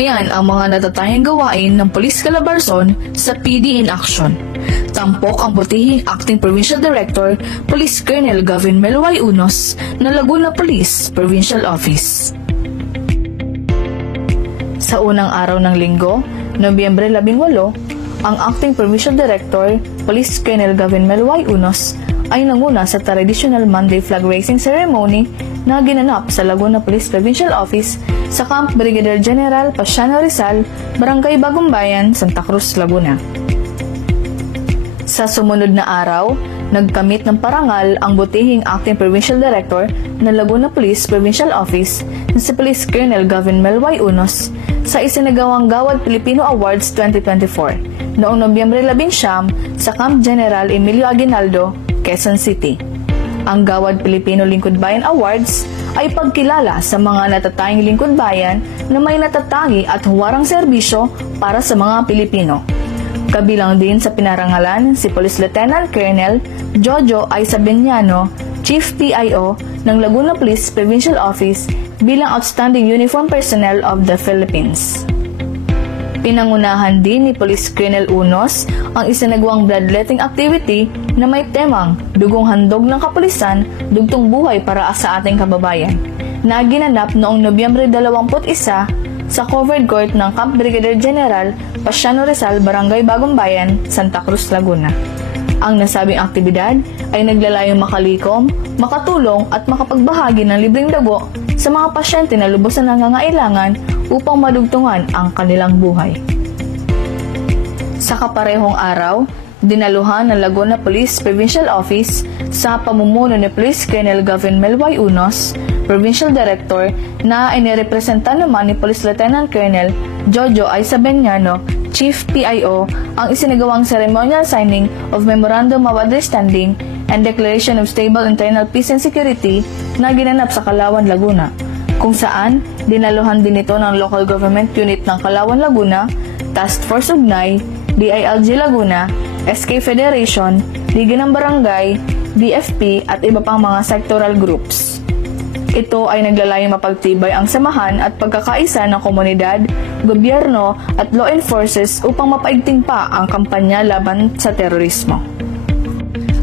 Tunghayan ang mga natatanging gawain ng Police Calabarzon sa PD in Action. Tampok ang butihing Acting Provincial Director, Police Colonel Gavin Meluay Unos, ng Laguna Police Provincial Office. Sa unang araw ng linggo, Nobyembre 18, ang Acting Provincial Director, Police Colonel Gavin Meluay Unos, ay nanguna sa traditional Monday flag raising ceremony na ginanap sa Laguna Police Provincial Office sa Camp Brigadier General Pasiano Rizal, Barangay Bagumbayan, Santa Cruz, Laguna. Sa sumunod na araw, nagkamit ng parangal ang butihing Acting Provincial Director ng Laguna Police Provincial Office na si Police Colonel Gavin Meluay Unos sa isinagawang Gawad Pilipino Awards 2024 noong Nobyembre 11 sa Camp General Emilio Aguinaldo, Quezon City. Ang Gawad Pilipino Lingkod Bayan Awards ay pagkilala sa mga natatanging lingkod bayan na may natatangi at huwarang serbisyo para sa mga Pilipino. Kabilang din sa pinarangalan si Police Lieutenant Colonel Jojo I. Sabiniano, Chief PIO ng Laguna Police Provincial Office bilang Outstanding Uniform Personnel of the Philippines. Pinangunahan din ni Police Colonel Unos ang isinagawang bloodletting activity na may temang Dugong Handog ng Kapulisan, Dugtong Buhay para sa ating kababayan, na ginanap noong Nobyembre 21 sa covered court ng Camp Brigadier General Pasiano Rizal, Barangay Bagumbayan, Santa Cruz, Laguna. Ang nasabing aktibidad ay naglalayong makalikom, makatulong at makapagbahagi ng libreng dugo sa mga pasyente na lubos na nangangailangan upang madugtungan ang kanilang buhay. Sa kaparehong araw, dinaluhan ng Laguna Police Provincial Office sa pamumuno ni Police Colonel Gavin Meluay Unos, Provincial Director, na inirepresenta naman ni Police Lieutenant Colonel Jojo I. Sabiniano, Chief PIO, ang isinagawang ceremonial signing of Memorandum of Understanding and Declaration of Stable Internal Peace and Security na ginanap sa Kalawan, Laguna, kung saan dinaluhan din ito ng Local Government Unit ng Kalawan, Laguna, Task Force Ugnay, DILG Laguna, SK Federation, Liga ng Barangay, DFP at iba pang mga sectoral groups. Ito ay naglalayong mapagtibay ang samahan at pagkakaisa ng komunidad, gobyerno at law enforcers upang mapaigting pa ang kampanya laban sa terorismo.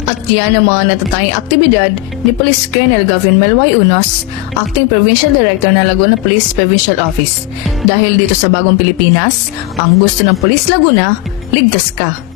At yan ang mga natatanging aktibidad ni Police Colonel Gavin Meluay Unos, Acting Provincial Director ng Laguna Police Provincial Office. Dahil dito sa Bagong Pilipinas, ang gusto ng Police Laguna, ligtas ka.